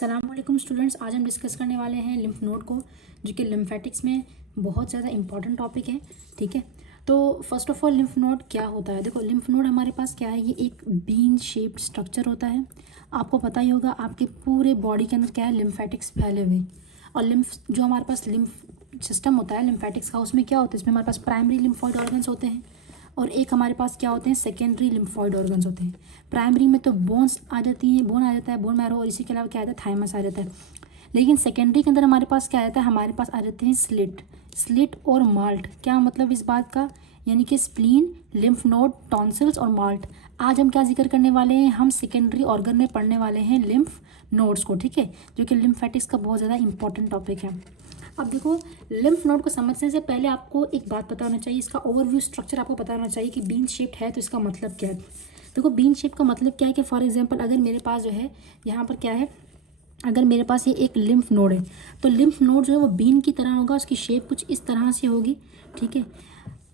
अस्सलामुअलैकुम स्टूडेंट्स, आज हम डिस्कस करने वाले हैं लिम्फ नोड को, जो कि लिम्फेटिक्स में बहुत ज़्यादा इंपॉर्टेंट टॉपिक है। ठीक है, तो first of all lymph node क्या होता है। देखो, लिम्फ नोड हमारे पास क्या है, ये एक बीन शेप्ड स्ट्रक्चर होता है। आपको पता ही होगा आपके पूरे बॉडी के अंदर क्या है, लिम्फेटिक्स फैले हुए। और लिम्फ जो हमारे पास लिम्फ सिस्टम होता है लिम्फेटिक्स का, उसमें क्या होता है, इसमें हमारे पास प्राइमरी लिम्फोइड ऑर्गन्स होते हैं और एक हमारे पास क्या होते हैं, सेकेंडरी लिम्फोइड ऑर्गन्स होते हैं। प्राइमरी में तो बोन्स आ जाती हैं, बोन आ जाता है, बोन मैरो, और इसी के अलावा क्या आता है, थाइमस आ जाता है। लेकिन सेकेंडरी के अंदर हमारे पास क्या आ जाता है, हमारे पास आ जाते हैं स्लिट और माल्ट। क्या मतलब इस बात का, यानी कि स्प्लीन, लिम्फ नोड, टॉन्सिल्स और माल्ट। आज हम क्या जिक्र करने वाले हैं, हम सेकेंडरी ऑर्गन में पढ़ने वाले हैं लिम्फ नोड्स को। ठीक है, जो कि लिम्फेटिक्स का बहुत ज़्यादा इंपॉर्टेंट टॉपिक है। अब देखो, लिम्फ नोड को समझने से पहले आपको एक बात पता होना चाहिए, इसका ओवरव्यू स्ट्रक्चर आपको पता होना चाहिए कि बीन शेप्ड है तो इसका मतलब क्या है। देखो, बीन शेप का मतलब क्या है कि फॉर एग्जांपल अगर मेरे पास जो है यहाँ पर क्या है, अगर मेरे पास ये एक लिम्फ नोड है तो लिम्फ नोड जो है वो बीन की तरह होगा, उसकी शेप कुछ इस तरह से होगी। ठीक है,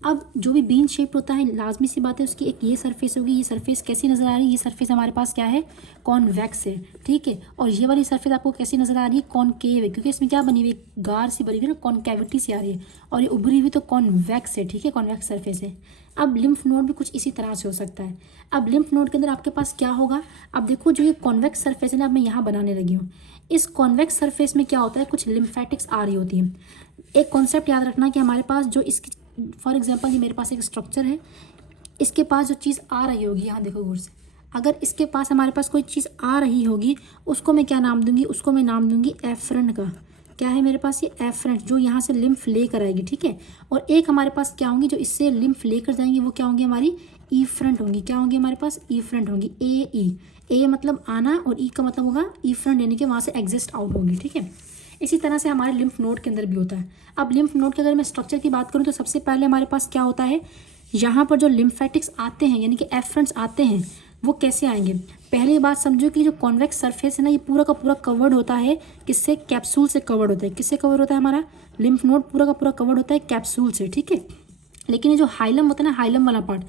अब जो भी बीन शेप होता है, लाजमी सी बात है उसकी एक ये सरफेस होगी। ये सरफेस कैसी नज़र आ रही है, ये सरफेस हमारे पास क्या है, कॉन्वेक्स है। ठीक है, और ये वाली सरफेस आपको कैसी नज़र आ रही है, कॉनकेव है, क्योंकि इसमें क्या बनी हुई, गार सी बनी हुई ना, कॉनकेविटी सी आ रही है, और ये उभरी हुई तो कॉन्वेक्स है। ठीक है, कॉन्वेक्स सरफेस है। अब लिम्फ नोड भी कुछ इसी तरह से हो सकता है। अब लिम्फ नोड के अंदर आपके पास क्या होगा, अब देखो जो ये कॉन्वेक्स सरफेस है ना, अब मैं यहाँ बनाने लगी हूँ। इस कॉन्वेक्स सरफेस में क्या होता है, कुछ लिम्फेटिक्स आ रही होती है। एक कॉन्सेप्ट याद रखना कि हमारे पास जो इसकी, फॉर एग्जांपल ये मेरे पास एक स्ट्रक्चर है, इसके पास जो चीज़ आ रही होगी, यहाँ देखो गौर से, अगर इसके पास हमारे पास कोई चीज़ आ रही होगी, उसको मैं क्या नाम दूंगी, उसको मैं नाम दूंगी एफरेंट का। क्या है मेरे पास, ये एफरेंट, जो यहाँ से लिम्फ लेकर आएगी। ठीक है, और एक हमारे पास क्या होंगी जो इससे लिम्फ लेकर जाएंगी, वो क्या होंगी, हमारी ईफ्रंट होंगी। क्या होंगी हमारे पास, ईफ्रंट होंगी। ए मतलब आना और ई का मतलब होगा ईफ्रंट, यानी कि वहाँ से एग्जिस्ट आउट होगी। ठीक है, इसी तरह से हमारे लिम्फ नोड के अंदर भी होता है। अब लिम्फ नोड के अगर मैं स्ट्रक्चर की बात करूँ तो सबसे पहले हमारे पास क्या होता है, यहाँ पर जो लिम्फेटिक्स आते हैं यानी कि एफरेंट्स आते हैं, वो कैसे आएंगे। पहली बात समझो कि जो कॉन्वेक्स सरफेस है ना, ये पूरा का पूरा कवर्ड होता है, किससे, कैप्सूल से कवर्ड होता है। किससे कवर होता है, हमारा लिम्फ नोड पूरा का पूरा कवर्ड होता है कैप्सूल से। ठीक है, लेकिन ये जो हाइलम होता है ना, हाइलम वाला पार्ट,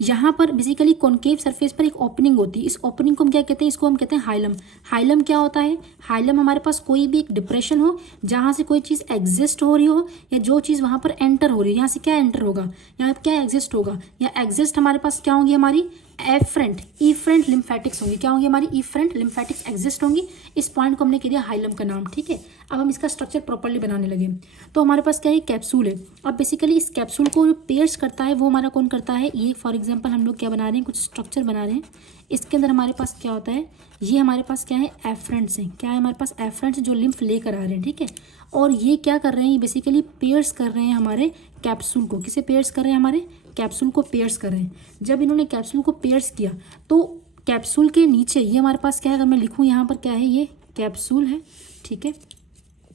यहाँ पर बेसिकली कॉनकेव सरफेस पर एक ओपनिंग होती है। इस ओपनिंग को हम क्या कहते हैं, इसको हम कहते हैं हाइलम। हाइलम क्या होता है, हाइलम हमारे पास कोई भी एक डिप्रेशन हो जहाँ से कोई चीज़ एग्जिस्ट हो रही हो, या जो चीज़ वहाँ पर एंटर हो रही है, यहाँ से क्या एंटर होगा, यहाँ क्या एग्जिस्ट होगा, या एग्जिस्ट हमारे पास क्या होंगी, हमारी एफरेंट ईफ्रेंट लिम्फेटिक्स होंगी। क्या होंगी, हमारी ईफ्रेंट लिम्फेटिक्स एग्जिस्ट होंगी। इस पॉइंट को हमने कह दिया हाइलम का नाम। ठीक है, अब हम इसका स्ट्रक्चर प्रॉपर्ली बनाने लगे। तो हमारे पास क्या है, कैप्सूल है। अब बेसिकली इस कैप्सूल को जो पेयर्स करता है वो हमारा कौन करता है, ये फॉर एग्जांपल हम लोग क्या बना रहे हैं, कुछ स्ट्रक्चर बना रहे हैं। इसके अंदर हमारे पास क्या होता है, ये हमारे पास क्या है, एफरेंट्स हैं। क्या है हमारे पास, एफरेंट्स जो लिम्फ लेकर आ रहे हैं। ठीक है, और ये क्या कर रहे हैं, ये बेसिकली पेयर्स कर रहे हैं हमारे कैप्सूल को। किसे पेयर्स कर रहे हैं, हमारे कैप्सूल को पेयर्स कर रहे हैं। जब इन्होंने कैप्सूल को पेयर्स किया तो कैप्सूल के नीचे ये हमारे पास क्या है, अगर मैं लिखूँ यहाँ पर क्या है, ये कैप्सूल है। ठीक है,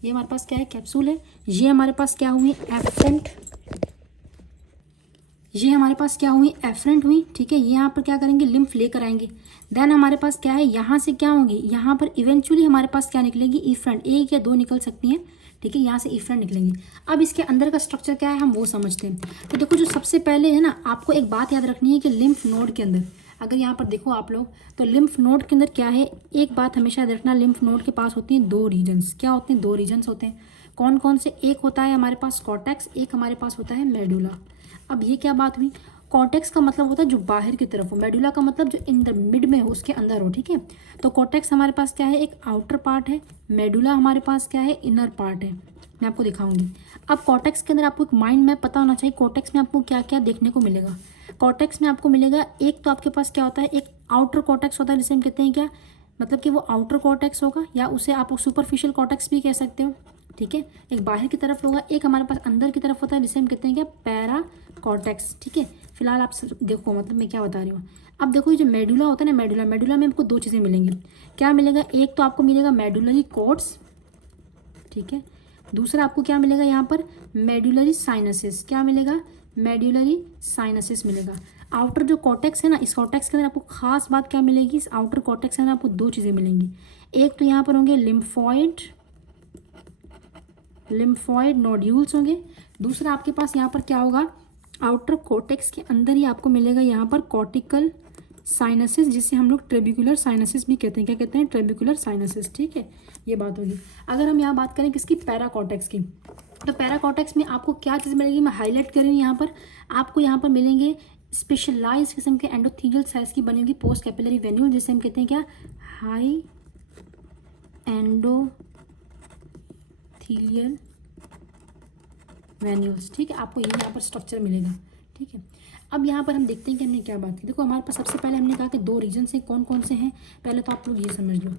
ये हमारे पास क्या है, कैप्सूल है। ये हमारे पास क्या हुई, एफरेंट, ये हमारे पास क्या हुई, एफरेंट हुई। ठीक है, ये यहाँ पर क्या करेंगे, लिम्फ लेकर आएंगे। देन हमारे पास क्या है, यहाँ से क्या होंगी, यहाँ पर इवेंचुअली हमारे पास क्या निकलेगी, ईफ्रंट, एक या दो निकल सकती हैं। ठीक है, यहाँ से ईफ्रंट निकलेंगी। अब इसके अंदर का स्ट्रक्चर क्या है, हम वो समझते हैं। तो देखो, जो सबसे पहले है ना, आपको एक बात याद रखनी है कि लिम्फ नोड के अंदर, अगर यहाँ पर देखो आप लोग, तो लिम्फ नोड के अंदर क्या है, एक बात हमेशा याद रखना, लिम्फ नोड के पास होती हैं दो रीजन्स। क्या होते हैं, दो रीजन्स होते हैं। कौन कौन से, एक होता है हमारे पास कॉर्टेक्स, एक हमारे पास होता है मेडुला। अब ये क्या बात हुई, कॉर्टेक्स का मतलब होता है जो बाहर की तरफ हो, मेडुला का मतलब जो इन द मिड में हो, उसके अंदर हो। ठीक है, तो कॉर्टेक्स हमारे पास क्या है, एक आउटर पार्ट है, मेडुला हमारे पास क्या है, इनर पार्ट है। मैं आपको दिखाऊंगी। अब कॉर्टेक्स के अंदर आपको एक माइंड मैप पता होना चाहिए, कॉर्टेक्स में आपको क्या क्या देखने को मिलेगा। कॉर्टेक्स में आपको मिलेगा, एक तो आपके पास क्या होता है, एक आउटर कॉर्टेक्स होता है, जिसे हम कहते हैं क्या, मतलब कि वो आउटर कॉर्टेक्स होगा, या उसे आप सुपरफिशियल कॉर्टेक्स भी कह सकते हो। ठीक है, एक बाहर की तरफ होगा, एक हमारे पास अंदर की तरफ होता है, जिसे हम कहते हैं क्या, पैरा कॉर्टेक्स। ठीक है, फिलहाल आप देखो मतलब मैं क्या बता रही हूँ। अब देखो, ये जो मेडुला होता है ना, मेडुला में आपको दो चीज़ें मिलेंगी। क्या मिलेगा, एक तो आपको मिलेगा मेडुलरी कॉर्ड्स। ठीक है, दूसरा आपको क्या मिलेगा, यहाँ पर मेडुलरी साइनसेस। क्या मिलेगा, मेडुलरी साइनसेस मिलेगा। आउटर जो कॉर्टेक्स है ना, इस कॉर्टेक्स के अंदर आपको खास बात क्या मिलेगी, इस आउटर कॉर्टेक्स के अंदर आपको दो चीज़ें मिलेंगी। एक तो यहाँ पर होंगे लिम्फॉइड नोड्यूल्स होंगे। दूसरा आपके पास यहाँ पर क्या होगा, आउटर कॉर्टेक्स के अंदर ही आपको मिलेगा यहाँ पर कॉर्टिकल साइनसिस, जिसे हम लोग ट्रेबिकुलर साइनसिस भी कहते हैं। क्या कहते हैं? Trabecular sinuses. ठीक है, ये बात होगी। अगर हम यहाँ बात करें किसकी? पैराकॉर्टेक्स की, तो पैराकॉर्टेक्स में आपको क्या चीज़ मिलेगी? मैं हाईलाइट कर रही हूँ यहाँ पर। आपको यहाँ पर मिलेंगे स्पेशलाइज्ड किस्म के एंडोथीलियल सेल्स की बनी हुई पोस्ट कैपिलरी वेन्यूल, जिसे हम कहते हैं क्या? High endothelial venules. ठीक है, आपको ये यहाँ पर स्ट्रक्चर मिलेगा। ठीक है, अब यहाँ पर हम देखते हैं कि हमने क्या बात की। देखो हमारे पास सबसे पहले हमने कहा कि दो रीजन से कौन कौन से हैं। पहले तो आप लोग ये समझ लो,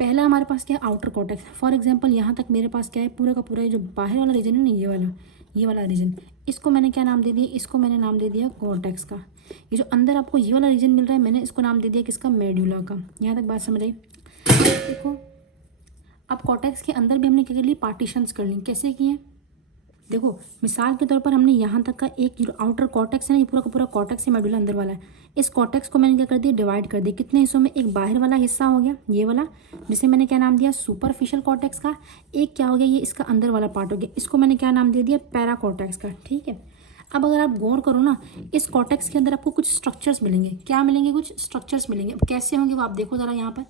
पहला हमारे पास क्या है? Outer cortex. फॉर एग्जांपल यहाँ तक मेरे पास क्या है? पूरा का पूरा ये जो बाहर वाला रीजन है ना, ये वाला रीजन, इसको मैंने क्या नाम दे दिया? इसको मैंने नाम दे दिया कॉर्टेक्स का। ये जो अंदर आपको ये वाला रीजन मिल रहा है, मैंने इसको नाम दे दिया किसका? मेडुला का। यहाँ तक बात समझ आई? देखो अब कॉर्टेक्स के अंदर भी हमने क्या कर ली? पार्टीशंस कर ली। कैसे किए? देखो मिसाल के तौर पर हमने यहाँ तक का एक जो आउटर कॉर्टेक्स है ना, ये पूरा का पूरा कॉर्टेक्स है, मेडुला अंदर वाला है। इस कॉर्टेक्स को मैंने क्या कर दिया? डिवाइड कर दिया। कितने हिस्सों में? एक बाहर वाला हिस्सा हो गया ये वाला, जिसे मैंने क्या नाम दिया? सुपरफिशियल कॉर्टेक्स का। एक क्या हो गया? ये इसका अंदर वाला पार्ट हो गया, इसको मैंने क्या नाम दे दिया? पैराकॉर्टेक्स का। ठीक है, अब अगर आप गौर करो ना, इस कॉर्टेक्स के अंदर आपको कुछ स्ट्रक्चर्स मिलेंगे। क्या मिलेंगे? कुछ स्ट्रक्चर्स मिलेंगे। अब कैसे होंगे वो आप देखो ज़रा यहाँ पर।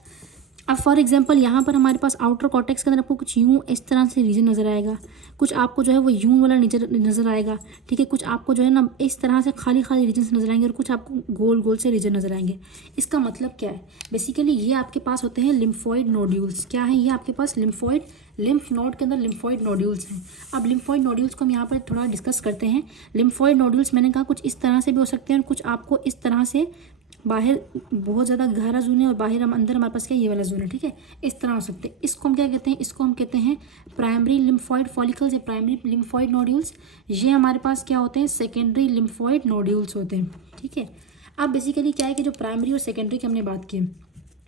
अब फॉर एग्जांपल यहाँ पर हमारे पास आउटर कॉर्टेक्स के अंदर आपको कुछ यूं इस तरह से रीजन नज़र आएगा, कुछ आपको जो है वो यूं वाला नज़र आएगा। ठीक है, कुछ आपको जो है ना इस तरह से खाली खाली रीजन नज़र आएंगे, और कुछ आपको गोल गोल से रीजन नज़र आएंगे। इसका मतलब क्या है? बेसिकली ये आपके पास होते हैं लिम्फोइड नोड्यूल्स। क्या है ये आपके पास? लिम्फ नोड के अंदर लिम्फोइड नोड्यूल्स हैं। अब लिम्फोइड नोड्यूल्स को हम यहाँ पर थोड़ा डिस्कस करते हैं। लिम्फोइड नोड्यूल्स मैंने कहा कुछ इस तरह से भी हो सकते हैं, और कुछ आपको इस तरह से बाहर बहुत ज़्यादा गहरा जून है और बाहर हम अंदर हमारे पास क्या ये वाला जून है। ठीक है, इस तरह हो सकते हैं। इसको हम क्या कहते हैं? इसको हम कहते हैं प्राइमरी लिम्फोइड फॉलिकल्स या प्राइमरी लिम्फोइड नोड्यूल्स। ये हमारे पास क्या होते हैं? सेकेंडरी लिम्फोइड नोड्यूल्स होते हैं। ठीक है, अब बेसिकली क्या है कि जो प्राइमरी और सेकेंडरी की हमने बात की,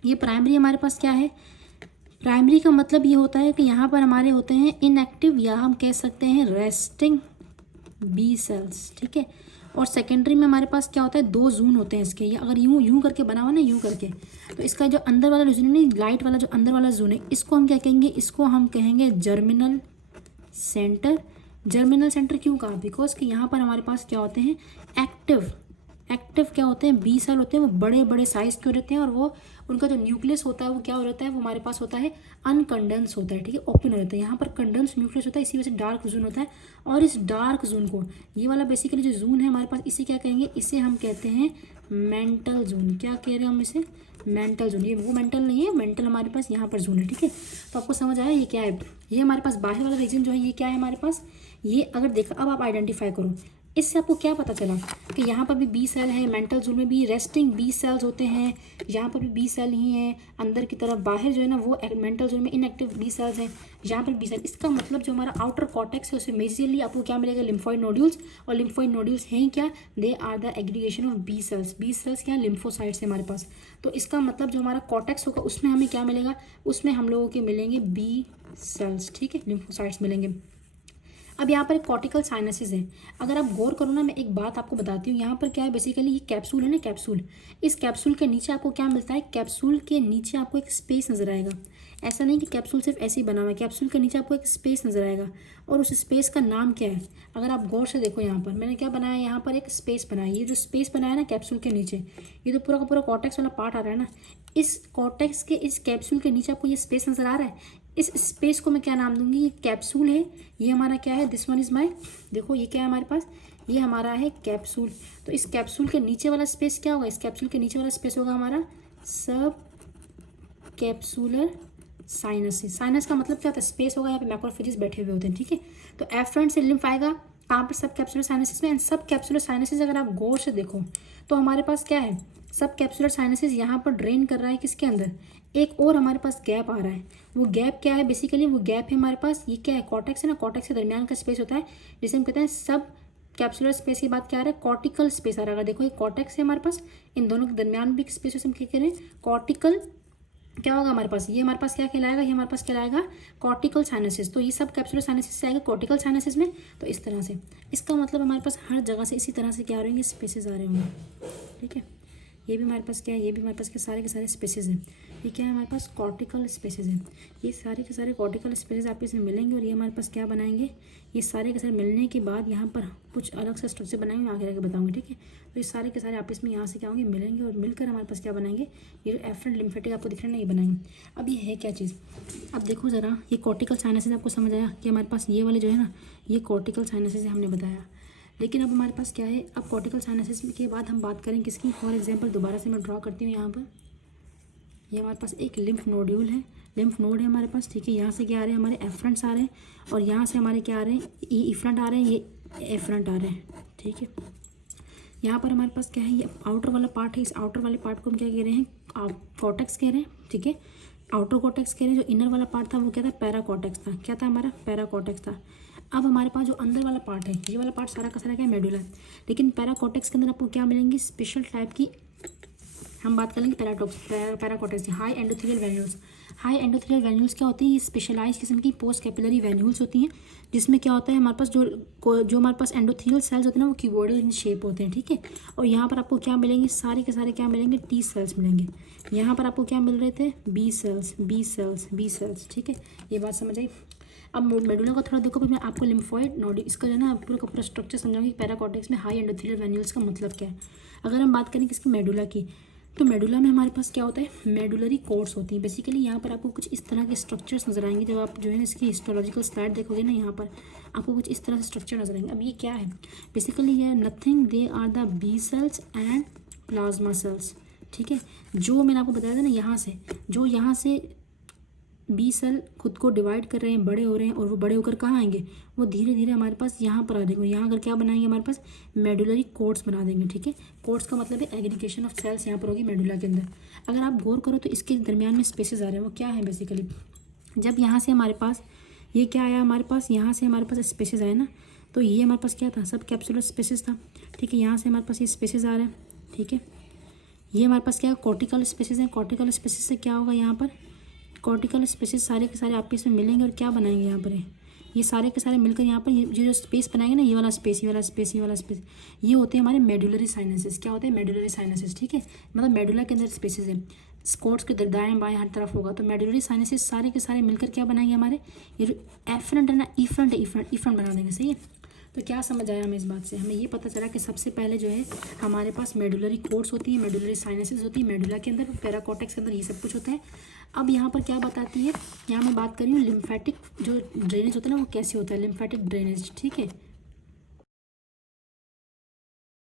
ये प्राइमरी हमारे पास क्या है? प्राइमरी का मतलब ये होता है कि यहाँ पर हमारे होते हैं इनएक्टिव, या हम कह सकते हैं रेस्टिंग बी सेल्स। ठीक है, और सेकेंडरी में हमारे पास क्या होता है? दो जून होते हैं इसके। ये अगर यूं करके बना हुआ ना, यूं करके, तो इसका जो अंदर वाला जून है, लाइट वाला जो अंदर वाला जून है, इसको हम क्या कहेंगे? इसको हम कहेंगे जर्मिनल सेंटर। जर्मिनल सेंटर क्यों कहा? बिकॉज कि यहाँ पर हमारे पास क्या होते हैं? एक्टिव क्या होते हैं? बी सेल होते हैं। वो बड़े बड़े साइज के रहते हैं, और वो उनका जो न्यूक्लियस होता है वो क्या हो रहता है? वो हमारे पास होता है अनकंडेंस होता है। ठीक है, ओपन हो रहता है। यहाँ पर कंडेंस न्यूक्लियस होता है, इसी वजह से डार्क जून होता है। और इस डार्क जून को, ये वाला बेसिकली जो जून है हमारे पास, इसे क्या कहेंगे? इसे हम कहते हैं मेंटल जून। क्या कह रहे हैं हम इसे? मेंटल जून। ये वो मेंटल नहीं है, मेंटल हमारे पास यहाँ पर जून है। ठीक है, तो आपको समझ आया ये क्या है? ये हमारे पास बाहर वाला रीजन जो है ये क्या है हमारे पास? ये अगर देखा, अब आप आइडेंटिफाई करो, इससे आपको क्या पता चला कि यहाँ पर भी बी सेल है, मेंटल जोन में भी रेस्टिंग बी सेल्स होते हैं, यहाँ पर भी बी सेल ही हैं अंदर की तरफ, बाहर जो है ना वो मेंटल जोन में इनएक्टिव बी सेल्स हैं, यहाँ पर बी सेल। इसका मतलब जो हमारा आउटर कॉर्टेक्स है उसमें मेजरली आपको क्या मिलेगा? Lymphoid nodules. और लिम्फोइड नोड्यूल्स हैं क्या? They are the aggregation of B cells. B cells क्या? लिम्फोसाइट्स है हमारे पास। तो इसका मतलब जो हमारा कॉर्टेक्स होगा उसमें हमें क्या मिलेगा? उसमें हम लोगों के मिलेंगे बी सेल्स। ठीक है, लिम्फोसाइट्स मिलेंगे। अब यहाँ पर एक कॉर्टिकल साइनसिस है। अगर आप गौर करो ना, मैं एक बात आपको बताती हूँ। यहाँ पर क्या है? बेसिकली ये कैप्सूल है ना, कैप्सूल। इस कैप्सूल के नीचे आपको क्या मिलता है? कैप्सूल के नीचे आपको एक स्पेस नजर आएगा। ऐसा नहीं कि कैप्सूल सिर्फ ऐसे ही बना हुआ है, कैप्सूल के नीचे आपको एक स्पेस नजर आएगा। और उस स्पेस का नाम क्या है? अगर आप गौर से देखो, यहाँ पर मैंने क्या बनाया? यहाँ पर एक स्पेस बनाया। ये जो स्पेस बनाया ना कैप्सूल के नीचे, ये तो पूरा का पूरा कॉर्टेक्स वाला पार्ट आ रहा है ना। इस कॉर्टेक्स के इस कैप्सूल के नीचे आपको ये स्पेस नजर आ रहा है। इस स्पेस को मैं क्या नाम दूंगी? ये कैप्सूल है। ये हमारा क्या है? दिस वन इज माई, देखो ये क्या है हमारे पास? ये हमारा है कैप्सूल। तो इस कैप्सूल के नीचे वाला स्पेस क्या होगा? इस कैप्सूल के नीचे वाला स्पेस होगा हमारा सब कैप्सूलर साइनसिस। साइनस का मतलब क्या होता है? स्पेस होगा, यहाँ पे मैक्रोफेजेस बैठे हुए होते हैं। ठीक है, तो एफरेंट से लिम्फ आएगा कहाँ पर? सब कैप्सूलर साइनसिस में। एंड सब कैप्सूलर साइनसिस अगर आप गौर से देखो तो हमारे पास क्या है? सब कैप्सूलर साइनसिस यहाँ पर ड्रेन कर रहा है किसके अंदर? एक और हमारे पास गैप आ रहा है। वो गैप क्या है? बेसिकली वो गैप है हमारे पास, ये क्या है? कॉर्टेक्स है ना, कॉर्टेक्स के दरमियान का स्पेस होता है जिसे हम कहते हैं सब कैप्सूलर स्पेस। की बात क्या आ रहा है? कॉर्टिकल स्पेस आ रहा है। देखो ये कॉर्टेक्स है हमारे पास, इन दोनों के दरमियान भी स्पेस हम क्या कह रहे हैं? कॉर्टिकल। क्या होगा हमारे पास? ये हमारे पास क्या कहलाएगा? ये हमारे पास कहलाएगा कॉर्टिकल साइनसिस। तो ये सब कैप्सूलर साइनसिस से आएगा कॉर्टिकल साइनसिस में। तो इस तरह से इसका मतलब हमारे पास हर जगह से इसी तरह से क्या आ रहे होंगे? स्पेसेस आ रहे होंगे। ठीक है, ये भी हमारे पास क्या है? ये भी हमारे पास क्या? सारे के सारे स्पेसेस हैं। ये क्या है हमारे पास कॉर्टिकल स्पेसेस है। ये सारे के सारे कॉर्टिकल स्पेसेस आप इसमें मिलेंगे और ये हमारे पास क्या बनाएंगे, ये सारे के सारे मिलने के बाद यहाँ पर कुछ अलग से स्ट्रक्चर बनाएंगे, आगे आगे बताऊंगी, ठीक है। तो ये सारे के सारे आपस में यहाँ से क्या होंगे, मिलेंगे और मिलकर हमारे पास क्या बनाएंगे, ये जो एफरेंट लिम्फेटिक आपको दिख रहा है ना, ये बनाएंगे। अब ये है क्या चीज़, अब देखो ज़रा, ये कॉर्टिकल साइनसेस आपको समझ आया कि हमारे पास ये वाले जो है ना, ये कॉर्टिकल साइनसेस हमने बताया। लेकिन अब हमारे पास क्या है, अब कॉर्टिकल साइनसेस के बाद हम बात करें किसकी, फॉर एग्जाम्पल दोबारा से मैं ड्रॉ करती हूँ यहाँ पर। ये हमारे पास एक लिम्फ नोड्यूल है, लिम्फ नोड है हमारे पास, ठीक है। यहाँ से क्या आ रहे हैं, हमारे एफरेंट्स आ रहे हैं और यहाँ से हमारे क्या आ रहे हैं, ये इफरेंट आ रहे हैं, ये एफरेंट आ रहे हैं, ठीक है। यहाँ पर हमारे पास क्या है, ये आउटर वाला पार्ट है, इस आउटर वाले पार्ट को हम क्या कह रहे हैं, कॉर्टेक्स कह रहे हैं, ठीक है। आउटर कॉर्टेक्स कह रहे हैं, जो इनर वाला पार्ट था वो क्या था, पैरा कॉर्टेक्स था। क्या था हमारा, पैरा कॉर्टेक्स था। अब हमारे पास जो अंदर वाला पार्ट है, ये वाला पार्ट सारा का सारा क्या है, मेडुला। लेकिन पैरा कॉर्टेक्स के अंदर आपको क्या मिलेंगी, स्पेशल टाइप की, हम बात करेंगे पैराकॉर्टेक्स की, high endothelial venules. High endothelial venules क्या होती है, ये स्पेशलाइज किस्म की पोस्ट कैपिलरी वेन्यूल्स होती हैं, जिसमें क्या होता है हमारे पास जो हमारे पास एंडोथेलियल सेल्स होते हैं ना, वो क्यूबॉइडल इन शेप होते हैं, ठीक है। और यहाँ पर आपको क्या मिलेंगे, सारे के सारे क्या मिलेंगे, टी सेल्स मिलेंगे। यहाँ पर आपको क्या मिल रहे थे, बी सेल्स, ठीक है। ये बात समझ आई। अब मेडुला का थोड़ा देखो, मैं आपको लिम्फोइड नोड, इसका जो है ना पूरा का पूरा स्ट्रक्चर समझाऊंगी, पैराकॉर्टेक्स में हाई एंडोथेलियल वेन्यूल्स का मतलब क्या है। अगर हम बात करें किसकी, मेडुला की, तो मेडुला में हमारे पास क्या होता है, मेडुलरी कोर्स होती है। बेसिकली यहाँ पर आपको कुछ इस तरह के स्ट्रक्चर्स नजर आएंगे, जब आप जो है इसकी हिस्टोलॉजिकल स्लाइड देखोगे ना, यहाँ पर आपको कुछ इस तरह से स्ट्रक्चर नजर आएंगे। अब ये क्या है, बेसिकली ये nothing, they are the B cells and plasma cells, ठीक है। जो मैंने आपको बताया था ना, यहाँ से बी सेल खुद को डिवाइड कर रहे हैं, बड़े हो रहे हैं, और वो बड़े होकर कहाँ आएंगे, वो धीरे धीरे हमारे पास यहाँ पर आ जाएंगे। यहाँ अगर क्या बनाएंगे, हमारे पास मेडुलरी कोर्ट्स बना देंगे, ठीक है। कोर्ट्स का मतलब है एग्रीगेशन ऑफ सेल्स, यहाँ पर होगी मेडुला के अंदर। अगर आप गौर करो तो इसके दरमियान में स्पेसेस आ रहे हैं, वो क्या है बेसिकली, जब यहाँ से हमारे पास ये क्या आया, हमारे पास यहाँ से हमारे पास स्पेसेस आए ना, तो ये हमारे पास क्या था, सब कैप्सुलर स्पेसेस था, ठीक है। यहाँ से हमारे पास ये स्पेसेस आ रहे हैं, ठीक है। ये हमारे पास क्या है, कॉर्टिकल स्पेसेस हैं। कॉर्टिकल स्पेसेस से क्या होगा, यहाँ पर कॉर्टिकल स्पेसेस सारे के सारे आपस में मिलेंगे और क्या बनाएंगे, यहाँ पर ये सारे के सारे मिलकर यहाँ पर ये जो स्पेस बनाएंगे ना, ये वाला स्पेस, ये होते हैं हमारे मेडुलरी साइनसेस। क्या होते हैं, मेडुलरी साइनसेस, ठीक है। मतलब मेडुला के अंदर स्पेसेस है, स्कोर्ट्स के दाएं बाएं हर तरफ होगा, तो मेडुलरी साइनसेस सारे के सारे मिलकर क्या बनाएंगे, हमारे ये जो एफरेंट है ना, इफरेंट बना देंगे, सही है। तो क्या समझ आया हमें इस बात से, हमें ये पता चला कि सबसे पहले जो है हमारे पास मेडुलरी कोर्ट्स होती है, मेडुलरी साइनसेस होती है, मेडुला के अंदर, पैराकॉर्टेक्स के अंदर ये सब कुछ होता है। अब यहाँ पर क्या बताती है, यहाँ मैं बात कर रही हूँ लिम्फेटिक जो ड्रेनेज होता है ना, वो कैसे होता है, लिम्फेटिक ड्रेनेज, ठीक है।